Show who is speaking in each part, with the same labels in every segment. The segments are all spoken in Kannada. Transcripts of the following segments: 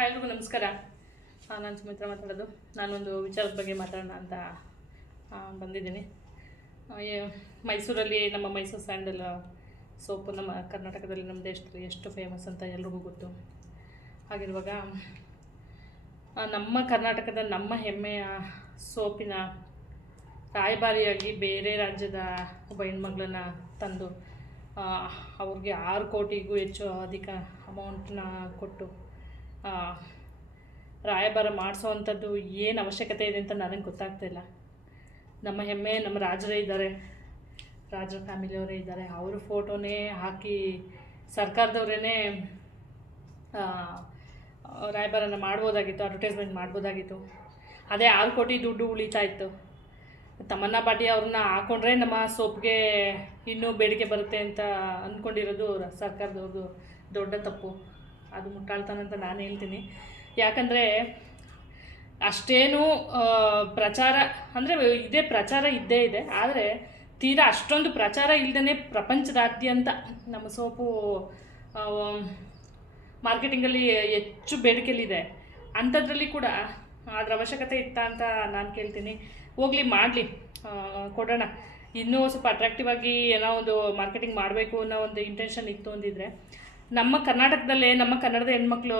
Speaker 1: ಹಾಯ್ ಎಲ್ರಿಗೂ ನಮಸ್ಕಾರ. ನಾನು ಸುಮಿತ್ರ ಮಾತಾಡೋದು. ನಾನೊಂದು ವಿಚಾರದ ಬಗ್ಗೆ ಮಾತಾಡೋಣ ಅಂತ ಬಂದಿದ್ದೀನಿ. ಮೈಸೂರಲ್ಲಿ ನಮ್ಮ ಮೈಸೂರು ಸ್ಯಾಂಡಲ್ ಸೋಪು ನಮ್ಮ ಕರ್ನಾಟಕದಲ್ಲಿ ನಮ್ಮ ದೇಶದಲ್ಲಿ ಎಷ್ಟು ಫೇಮಸ್ ಅಂತ ಎಲ್ರಿಗೂ ಗೊತ್ತು. ಹಾಗಿರುವಾಗ ನಮ್ಮ ಕರ್ನಾಟಕದ ನಮ್ಮ ಹೆಮ್ಮೆಯ ಸೋಪಿನ ರಾಯಭಾರಿಯಾಗಿ ಬೇರೆ ರಾಜ್ಯದ ಒಬ್ಬ ಹೆಣ್ಮಗಳನ್ನ ತಂದು ಅವ್ರಿಗೆ ಆರು ಕೋಟಿಗೂ ಹೆಚ್ಚು ಅಧಿಕ ಅಮೌಂಟನ್ನ ಕೊಟ್ಟು ಆ, ಮಾಡಿಸೋ ಅಂಥದ್ದು ಏನು ಅವಶ್ಯಕತೆ ಇದೆ ಅಂತ ನನಗೆ ಗೊತ್ತಾಗ್ತಿಲ್ಲ ನಮ್ಮ ಹೆಮ್ಮೆ ನಮ್ಮ ರಾಜರೇ ಇದ್ದಾರೆ. ರಾಜರ ಫ್ಯಾಮಿಲಿಯವರೇ ಇದ್ದಾರೆ. ಅವ್ರ ಫೋಟೋನೇ ಹಾಕಿ ಸರ್ಕಾರದವರೇ ರಾಯಭಾರನ ಮಾಡ್ಬೋದಾಗಿತ್ತು ಅಡ್ವರ್ಟೈಸ್ಮೆಂಟ್ ಮಾಡ್ಬೋದಾಗಿತ್ತು. ಅದೇ ಆರು ಕೋಟಿ ದುಡ್ಡು ಉಳಿತಾ ಇತ್ತು. ತಮನ್ನಾ ಪಾಟಿ ಅವ್ರನ್ನ ಹಾಕೊಂಡ್ರೆ ನಮ್ಮ ಸೋಪ್ಗೆ ಇನ್ನೂ ಬೇಡಿಕೆ ಬರುತ್ತೆ ಅಂತ ಅಂದ್ಕೊಂಡಿರೋದು ಸರ್ಕಾರದವ್ರದ್ದು ದೊಡ್ಡ ತಪ್ಪು. ಅದು ಮುಟ್ಟಾಳ್ತಾನೆ ಅಂತ ನಾನು ಹೇಳ್ತೀನಿ. ಯಾಕಂದರೆ ಅಷ್ಟೇನು ಪ್ರಚಾರ, ಅಂದರೆ ಇದೇ ಪ್ರಚಾರ ಇದ್ದೇ ಇದೆ. ಆದರೆ ತೀರಾ ಅಷ್ಟೊಂದು ಪ್ರಚಾರ ಇಲ್ಲದೇ ಪ್ರಪಂಚದಾದ್ಯಂತ ನಮ್ಮ ಸೋಪು ಮಾರ್ಕೆಟಿಂಗಲ್ಲಿ ಹೆಚ್ಚು ಬೇಡಿಕೆಯಲ್ಲಿದೆ ಅಂಥದ್ರಲ್ಲಿ ಕೂಡ ಅದರ ಅವಶ್ಯಕತೆ ಇತ್ತಾ ಅಂತ ನಾನು ಕೇಳ್ತೀನಿ. ಹೋಗಲಿ, ಮಾಡಲಿ ಕೊಡೋಣ. ಇನ್ನೂ ಸ್ವಲ್ಪ ಅಟ್ರಾಕ್ಟಿವ್ ಆಗಿ ಏನೋ ಒಂದು ಮಾರ್ಕೆಟಿಂಗ್ ಮಾಡಬೇಕು ಅನ್ನೋ ಒಂದು ಇಂಟೆನ್ಷನ್ ಇತ್ತು ಅಂದಿದ್ರೆ. ನಮ್ಮ ಕರ್ನಾಟಕದಲ್ಲೇ, ನಮ್ಮ ಕನ್ನಡದ ಹೆಣ್ಮಕ್ಳು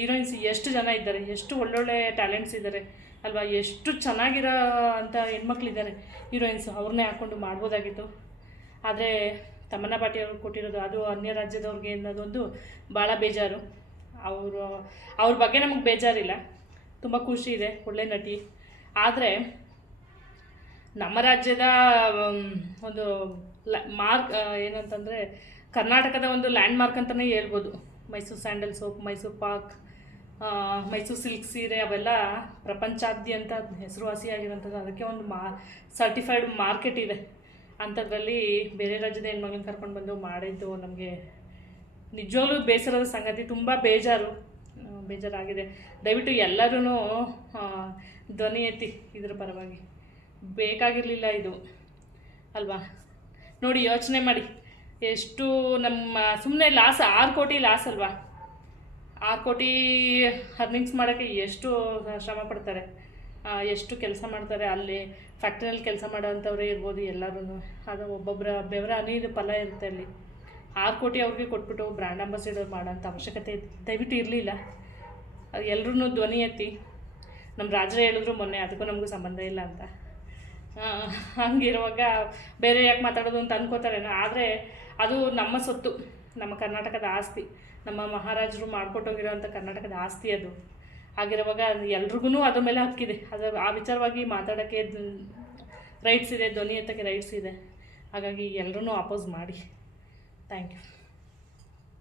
Speaker 1: ಹೀರೋಯಿನ್ಸ್ ಎಷ್ಟು ಜನ ಇದ್ದಾರೆ, ಎಷ್ಟು ಒಳ್ಳೊಳ್ಳೆ ಟ್ಯಾಲೆಂಟ್ಸ್ ಇದ್ದಾರೆ, ಅಲ್ವಾ? ಎಷ್ಟು ಚೆನ್ನಾಗಿರೋ ಅಂಥ ಹೆಣ್ಮಕ್ಳಿದ್ದಾರೆ ಹೀರೋಯಿನ್ಸ್ ಅವ್ರನ್ನೇ ಹಾಕ್ಕೊಂಡು ಮಾಡ್ಬೋದಾಗಿತ್ತು. ಆದರೆ ತಮನ್ನಾ ಪಾಟಿ ಅವ್ರಿಗೆ ಕೊಟ್ಟಿರೋದು, ಅದು ಅನ್ಯ ರಾಜ್ಯದವ್ರಿಗೆ ಅನ್ನೋದೊಂದು ಭಾಳ ಬೇಜಾರು. ಅವರು, ಅವ್ರ ಬಗ್ಗೆ ನಮಗೆ ಬೇಜಾರಿಲ್ಲ. ತುಂಬ ಖುಷಿ ಇದೆ, ಒಳ್ಳೆ ನಟಿ. ಆದರೆ ನಮ್ಮ ರಾಜ್ಯದ ಒಂದು ಲ, ಮಾರ್ಕ್ ಏನಂತಂದರೆ ಕರ್ನಾಟಕದ ಒಂದು ಲ್ಯಾಂಡ್ ಮಾರ್ಕ್ ಅಂತಲೇ ಹೇಳ್ಬೋದು. Mysore sandal soap, Mysore pak Mysore silk ಸೀರೆ ಅವೆಲ್ಲ ಪ್ರಪಂಚಾದ್ಯಂತ ಹೆಸರುವಾಸಿಯಾಗಿರೋಂಥದ್ದು ಅದಕ್ಕೆ ಒಂದು ಮಾ ಸರ್ಟಿಫೈಡ್ ಮಾರ್ಕೆಟ್ ಇದೆ. ಅಂಥದ್ರಲ್ಲಿ ಬೇರೆ ರಾಜ್ಯದ ಹೆಣ್ಮಗಳನ್ನ ಕರ್ಕೊಂಡು ಬಂದು ಮಾಡಿದ್ದು ನಮಗೆ ನಿಜವಾಗ್ಲೂ ಬೇಸರದ ಸಂಗತಿ. ತುಂಬ ಬೇಜಾರು ಬೇಜಾರಾಗಿದೆ. ದಯವಿಟ್ಟು ಎಲ್ಲರೂ ಧ್ವನಿ ಎತ್ತಿ ಇದ್ರ ಪರವಾಗಿ. ಬೇಕಾಗಿರಲಿಲ್ಲ ಇದು. ಅಲ್ವಾ? ನೋಡಿ, ಯೋಚನೆ ಮಾಡಿ. ಎಷ್ಟು ನಮ್ಮ ಸುಮ್ಮನೆ ಲಾಸ್, ಆರು ಕೋಟಿ ಲಾಸ್ ಅಲ್ವಾ? ಆರು ಕೋಟಿ ಅರ್ನಿಂಗ್ಸ್ ಮಾಡೋಕ್ಕೆ ಎಷ್ಟು ಶ್ರಮ ಪಡ್ತಾರೆ? ಎಷ್ಟು ಕೆಲಸ ಮಾಡ್ತಾರೆ ಅಲ್ಲಿ? ಫ್ಯಾಕ್ಟ್ರಿಯಲ್ಲಿ ಕೆಲಸ ಮಾಡೋವಂಥವ್ರೇ ಇರ್ಬೋದು ಎಲ್ಲರೂ ಅದು ಒಬ್ಬೊಬ್ಬರ ಬೆವರ ಅನಿದು ಫಲ ಇರುತ್ತೆ ಅಲ್ಲಿ. ಆರು ಕೋಟಿ ಅವ್ರಿಗೆ ಕೊಟ್ಬಿಟ್ಟು ಬ್ರ್ಯಾಂಡ್ ಅಂಬಾಸಿಡರ್ ಮಾಡೋಂಥ ಅವಶ್ಯಕತೆ ದಯವಿಟ್ಟು ಇರಲಿಲ್ಲ. ಎಲ್ಲರೂ ಧ್ವನಿ ಎತ್ತಿ. ನಮ್ಮ ರಾಜರೇ ಹೇಳಿದ್ರು ಮೊನ್ನೆ, ಅದಕ್ಕೂ ನಮಗೂ ಸಂಬಂಧ ಇಲ್ಲ ಅಂತ. ಹಂಗಿರುವಾಗ ಬೇರೆ ಯಾಕೆ ಮಾತಾಡೋದು ಅಂತ ಅನ್ಕೋತಾರೇನೋ, ಆದರೆ ಅದು ನಮ್ಮ ಸೊತ್ತು, ನಮ್ಮ ಕರ್ನಾಟಕದ ಆಸ್ತಿ. ನಮ್ಮ ಮಹಾರಾಜರು ಮಾಡ್ಕೊಟ್ಟೋಗಿರೋಂಥ ಕರ್ನಾಟಕದ ಆಸ್ತಿ ಅದು. ಆಗಿರುವಾಗ ಎಲ್ರಿಗೂ ಅದ್ರ ಮೇಲೆ ಹಕ್ಕಿದೆ. ಅದು ಆ ವಿಚಾರವಾಗಿ ಮಾತಾಡೋಕ್ಕೆ ರೈಟ್ಸ್ ಇದೆ, ಧ್ವನಿ ಎತ್ತಕ್ಕೆ ರೈಟ್ಸ್ ಇದೆ. ಹಾಗಾಗಿ ಎಲ್ಲರೂ ಅಪೋಸ್ ಮಾಡಿ. Thank you